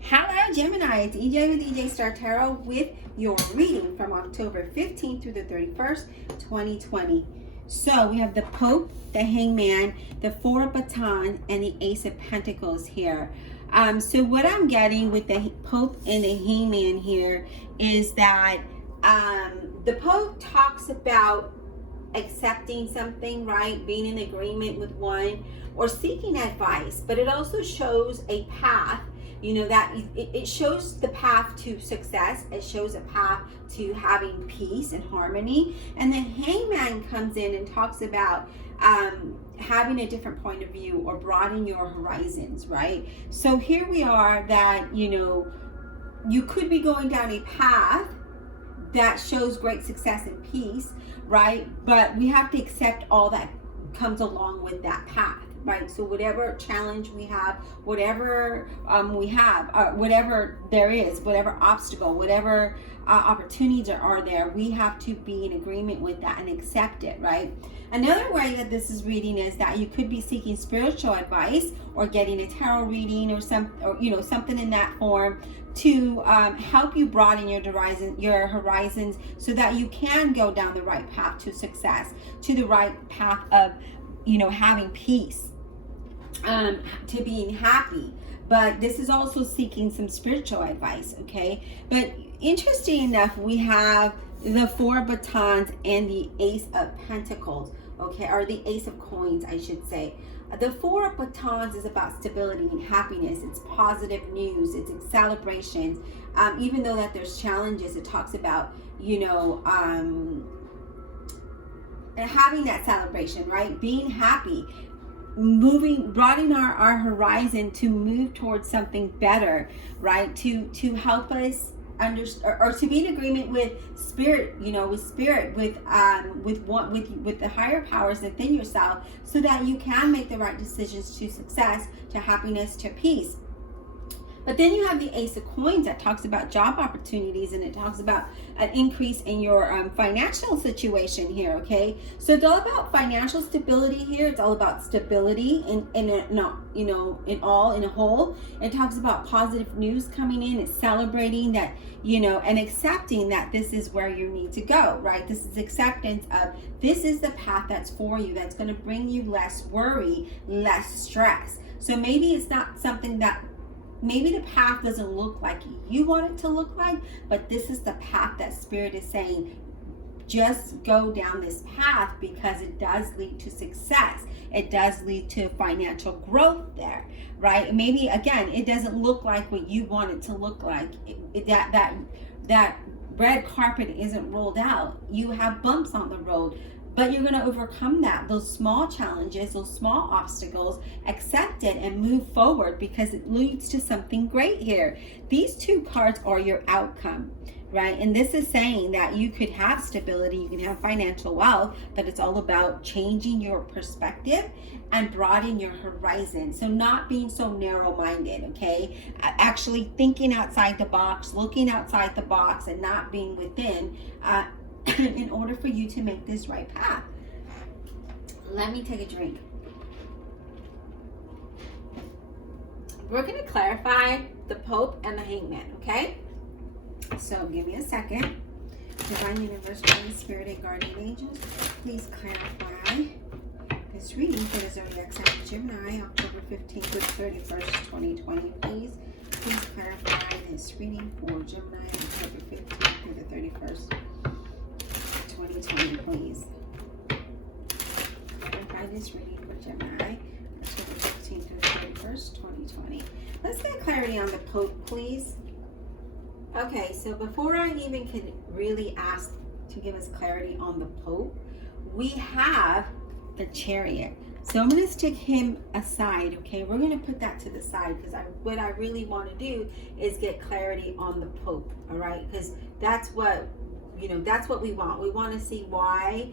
Hello, Gemini. It's EJ with EJ Star Tarot with your reading from October 15th through the 31st, 2020. So we have the Pope, the Hangman, the Four of Batons, and the Ace of Pentacles here. So what I'm getting with the Pope and the Hangman here is that the Pope talks about accepting something, right? Being in agreement with one or seeking advice, but it also shows a path, that it shows the path to success. It shows a path to having peace and harmony. And the Hangman comes in and talks about having a different point of view or broadening your horizons, right? So here we are that, you could be going down a path that shows great success and peace, right? But we have to accept all that comes along with that path, right? So whatever challenge we have, whatever we have, whatever there is, whatever obstacle, whatever opportunities are there, we have to be in agreement with that and accept it, right? Another way that this is reading is that you could be seeking spiritual advice or getting a tarot reading or something in that form to help you broaden your horizons so that you can go down the right path to success, to the right path of having peace, to being happy. But this is also seeking some spiritual advice, okay? But interesting enough, we have the Four of Batons and the Ace of Pentacles, okay? Or the Ace of Coins, I should say. The Four of Batons is about stability and happiness. It's positive news. It's celebrations. Even though that there's challenges, it talks about, having that celebration, right? Being happy. Broadening our horizon to move towards something better, right? To help us understand or to be in agreement with spirit, with the higher powers within yourself, so that you can make the right decisions to success, to happiness, to peace. But then you have the Ace of Coins that talks about job opportunities, and it talks about an increase in your financial situation here, okay? So it's all about financial stability here. It's all about stability in a whole. It talks about positive news coming in. It's celebrating that, and accepting that this is where you need to go, right? This is acceptance of this is the path that's for you, that's going to bring you less worry, less stress. So maybe it's not something that maybe the path doesn't look like you want it to look like, but this is the path that Spirit is saying, just go down this path because it does lead to success. It does lead to financial growth there, right? Maybe, again, it doesn't look like what you want it to look like. That red carpet isn't rolled out. You have bumps on the road. But you're going to overcome those small challenges, those small obstacles, accept it and move forward because it leads to something great here. These two cards are your outcome, right? And this is saying that you could have stability, you can have financial wealth, but it's all about changing your perspective and broadening your horizon. So not being so narrow-minded, okay? Actually thinking outside the box, looking outside the box, and not being within, in order for you to make this right path. Let me take a drink. We're going to clarify the Pope and the Hangman, okay? So give me a second. Divine Universe, Holy Spirit, and Guardian Angels, please clarify this reading for the Zodiac sign of Gemini, October 15th to 31st, 2020. Please clarify this reading for Gemini, October 15th through the 31st. 2020, please. Clarify this reading for Gemini, October 15th through 31st, 2020. Let's get clarity on the Pope, please. Okay, so before I even can really ask to give us clarity on the Pope, we have the Chariot. So I'm going to stick him aside, okay? We're going to put that to the side because what I really want to do is get clarity on the Pope, all right? Because that's what we want. We want to see why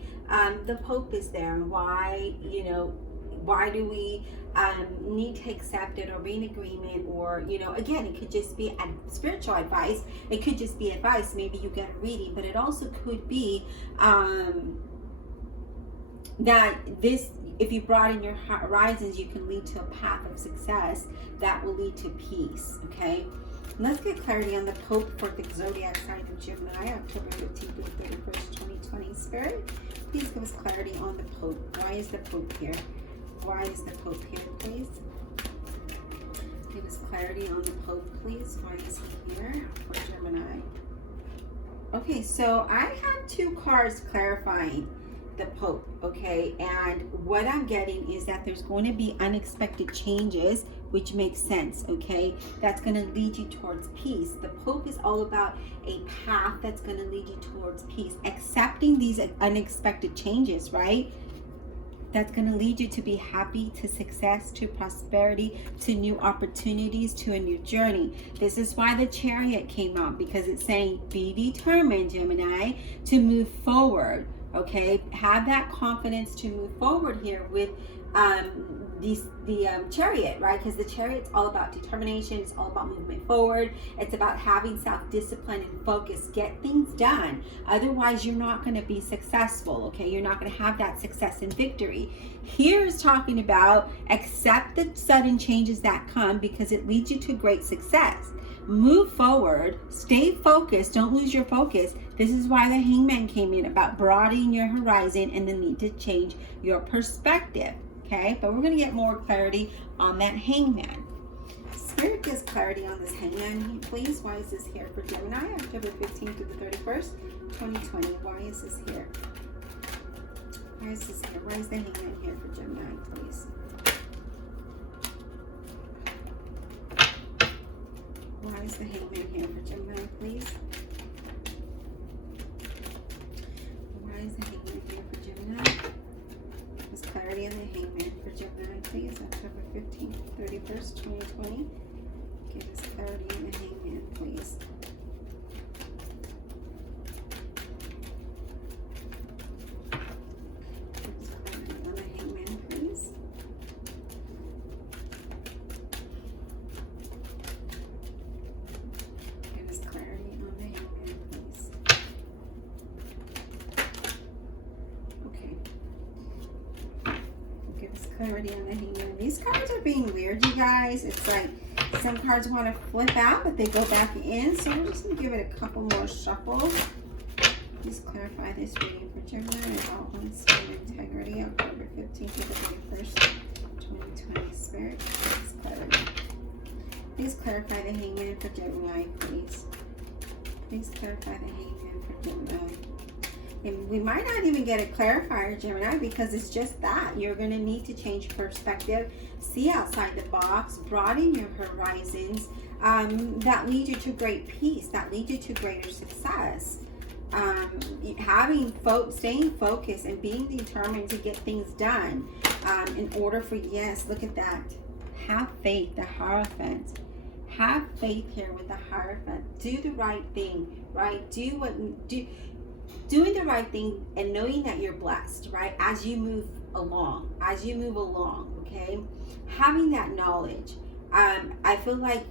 the Pope is there and why, why do we need to accept it or be in agreement, or, again, it could just be spiritual advice. It could just be advice. Maybe you get a reading, but it also could be that if you broaden your horizons, you can lead to a path of success that will lead to peace, okay? Let's get clarity on the Pope for the zodiac sign of Gemini, October 15th through 31st, 2020. Spirit, please give us clarity on the Pope. Why is the Pope here? Why is the Pope here, please? Give us clarity on the Pope, please. Why is he here for Gemini? Okay, so I have two cards clarifying the Pope, okay? And what I'm getting is that there's going to be unexpected changes, which makes sense, okay? That's going to lead you towards peace. The Pope is all about a path that's going to lead you towards peace. Accepting these unexpected changes, right? That's going to lead you to be happy, to success, to prosperity, to new opportunities, to a new journey. This is why the Chariot came out, because it's saying be determined, Gemini, to move forward. Okay, have that confidence to move forward here with the Chariot, right? Because the Chariot's all about determination. It's all about movement forward. It's about having self-discipline and focus. Get things done. Otherwise, you're not going to be successful, okay? You're not going to have that success and victory. Here is talking about accept the sudden changes that come because it leads you to great success. Move forward, stay focused, don't lose your focus. This is why the Hangman came in, about broadening your horizon and the need to change your perspective, okay? But we're going to get more clarity on that Hangman. Spirit gives clarity on this Hangman, please. Why is this here for Gemini, October 15th through the 31st, 2020? Why is this here? Why is this here? Why is the Hangman here for Gemini, please? Why is the Hangman here for Gemini, please? Why is the Hangman here for Gemini? There's clarity on the Hangman for Gemini, please. October 15th, 31st, 2020. Give us clarity on the Hangman, please. Give us clarity on the Hangman, please. Clarity on the Hangman. These cards are being weird, you guys. It's like some cards want to flip out, but they go back in. So we're just going to give it a couple more shuffles. Please clarify this reading for Gemini about honesty and integrity, October 15th to the 31st, 2020. Spirit, please clarity. Please clarify the Hangman for Gemini, please. Please clarify the Hangman for Gemini. And we might not even get a clarifier, Gemini, because it's just that. You're going to need to change perspective, see outside the box, broaden your horizons, that lead you to great peace, that lead you to greater success. Staying focused and being determined to get things done in order for, yes, look at that. Have faith, the Hierophant. Have faith here with the Hierophant. Do the right thing, right? Doing the right thing and knowing that you're blessed, right? As you move along, okay? Having that knowledge. I feel like,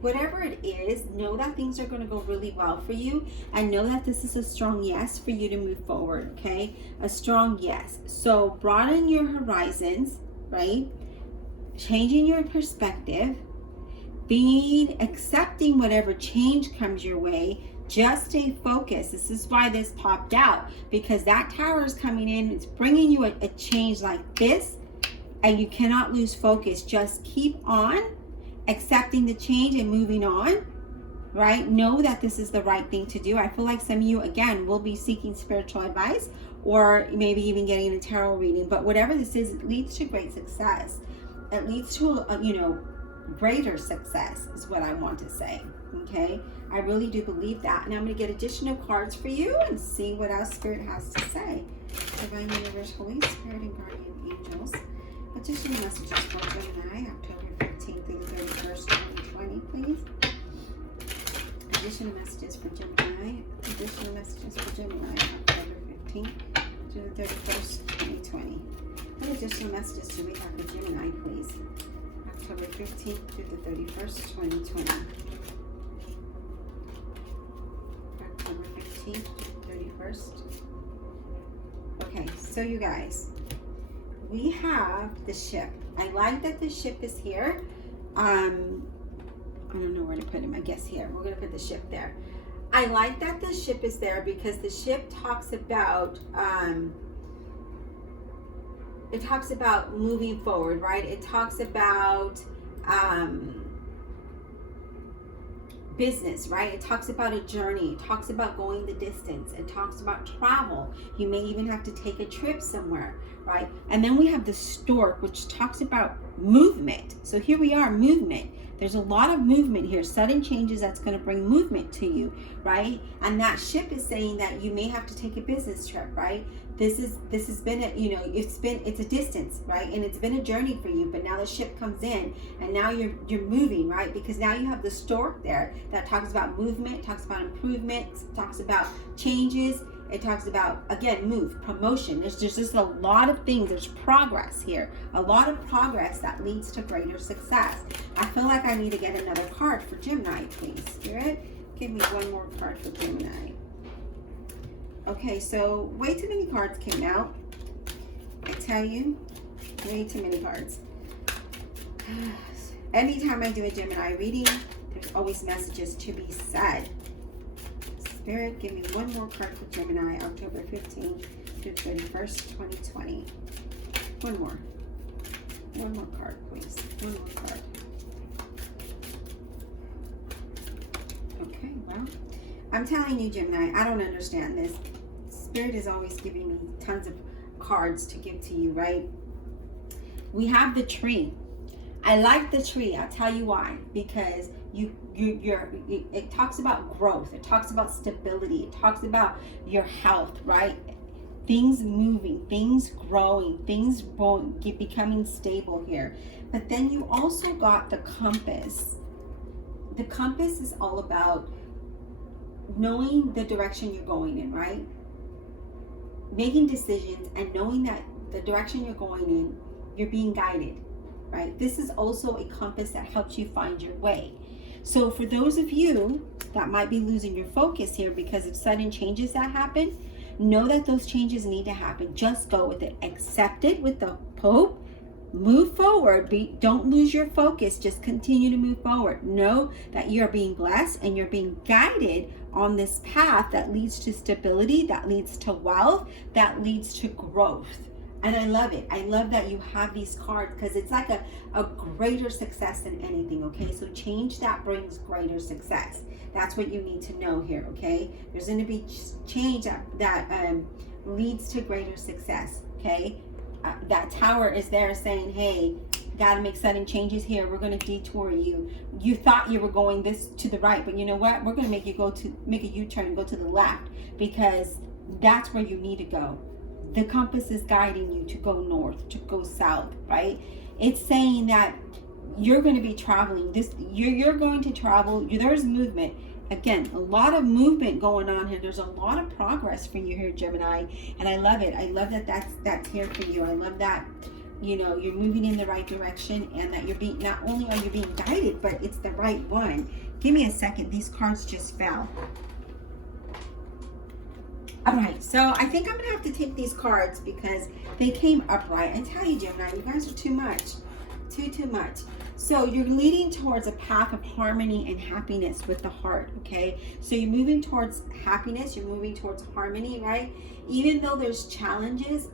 whatever it is, know that things are going to go really well for you, and know that this is a strong yes for you to move forward, okay? A strong yes. So broaden your horizons, right? Changing your perspective, accepting whatever change comes your way. Just stay focused. This is why this popped out, because that tower is coming in. It's bringing you a change like this, and you cannot lose focus. Just keep on accepting the change and moving on, right? Know that this is the right thing to do. I feel like some of you, again, will be seeking spiritual advice, or maybe even getting a tarot reading. But whatever this is, it leads to great success. It leads to, greater success is what I want to say, okay? I really do believe that. And I'm going to get additional cards for you and see what else Spirit has to say. Divine Universe, Holy Spirit, and Guardian Angels. Additional messages for Gemini, October 15th through the 31st, 2020, please. Additional messages for Gemini. Additional messages for Gemini, October 15th to the 31st, 2020. What additional messages do we have for Gemini, please? October 15th through the 31st, 2020. October 15th to the 31st. Okay, so you guys, we have the ship. I like that the ship is here. I don't know where to put him. I guess here. We're going to put the ship there. I like that the ship is there because the ship talks about moving forward, right? It talks about business, right? It talks about a journey. It talks about going the distance. It talks about travel. You may even have to take a trip somewhere, right? And then we have the stork, which talks about movement. So here we are, movement. There's a lot of movement here, sudden changes that's going to bring movement to you, right? And that ship is saying that you may have to take a business trip, right? This has been a, you know, it's a distance, right? And it's been a journey for you, but now the ship comes in and now you're moving, right? Because now you have the stork there that talks about movement, talks about improvement, talks about changes. It talks about, again, move, promotion. There's just a lot of things. There's progress here. A lot of progress that leads to greater success. I feel like I need to get another card for Gemini, please. Spirit, give me one more card for Gemini. Okay, so way too many cards came out. I tell you, way too many cards. Anytime I do a Gemini reading, there's always messages to be said. Spirit, give me one more card for Gemini, October 15th to 31st, 2020. One more. One more card, please. One more card. Okay, well, I'm telling you, Gemini, I don't understand this. Spirit is always giving me tons of cards to give to you, right? We have the tree. I like the tree. I'll tell you why. Because it talks about growth. It talks about stability. It talks about your health, right? Things moving, things growing, things becoming stable here. But then you also got the compass. The compass is all about knowing the direction you're going in, right? Making decisions and knowing that the direction you're going in, you're being guided, right? This is also a compass that helps you find your way. So for those of you that might be losing your focus here because of sudden changes that happen, know that those changes need to happen. Just go with it. Accept it with the Pope. Move forward. Don't lose your focus. Just continue to move forward. Know that you're being blessed and you're being guided on this path that leads to stability, that leads to wealth, that leads to growth. And I love it. I love that you have these cards because it's like a greater success than anything, okay? So change that brings greater success. That's what you need to know here, okay? There's going to be change that leads to greater success, okay? That tower is there saying, hey, got to make sudden changes here. We're going to detour you. You thought you were going this to the right, but you know what? We're going to make you make a U-turn and go to the left because that's where you need to go. The compass is guiding you to go north, to go south, right? It's saying that you're going to be traveling. You're going to travel. There's movement. Again, a lot of movement going on here. There's a lot of progress for you here, Gemini, and I love it. I love that that's here for you. I love that, you know, you're moving in the right direction and that you're being, not only are you being guided, but it's the right one. Give me a second. These cards just fell. All right, so I think I'm gonna have to take these cards because they came upright. I tell you, Gemini, you guys are too much, too much. So you're leading towards a path of harmony and happiness with the heart, okay? So you're moving towards happiness, you're moving towards harmony, right? Even though there's challenges,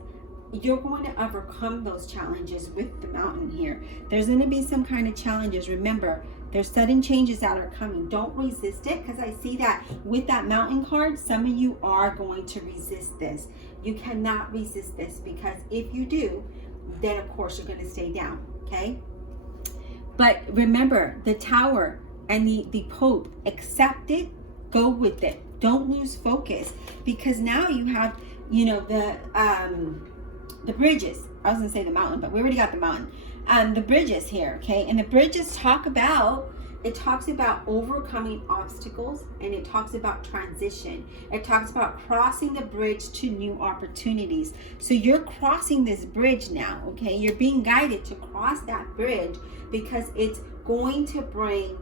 you're going to overcome those challenges with the mountain here. There's gonna be some kind of challenges. Remember, there's sudden changes that are coming. Don't resist it because I see that with that mountain card, some of you are going to resist this. You cannot resist this because if you do, then of course you're going to stay down, okay? But remember, the tower and the Pope, accept it, go with it. Don't lose focus because now you have, you know, the bridges. I was going to say the mountain, but we already got the mountain. The bridges here, okay? And the bridges talks about overcoming obstacles and it talks about transition. It talks about crossing the bridge to new opportunities. So you're crossing this bridge now, okay? You're being guided to cross that bridge because it's going to bring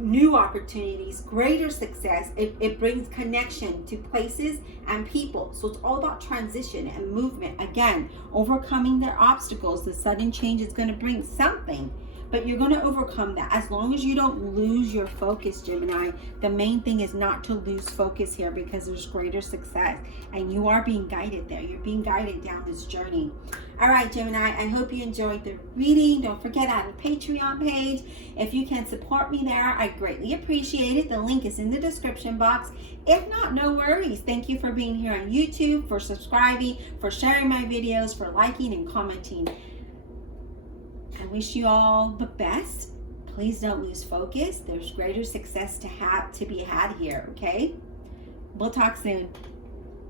new opportunities, greater success. It brings connection to places and people. So it's all about transition and movement. Again, overcoming their obstacles. The sudden change is going to bring something, but you're going to overcome that as long as you don't lose your focus, Gemini. The main thing is not to lose focus here, because there's greater success and you are being guided there. You're being guided down this journey. All right, Gemini, I hope you enjoyed the reading. Don't forget I have a Patreon page. If you can support me there, I greatly appreciate it. The link is in the description box. If not, no worries. Thank you for being here on YouTube, for subscribing, for sharing my videos, for liking and commenting. I wish you all the best. Please don't lose focus. There's greater success to be had here, okay? We'll talk soon.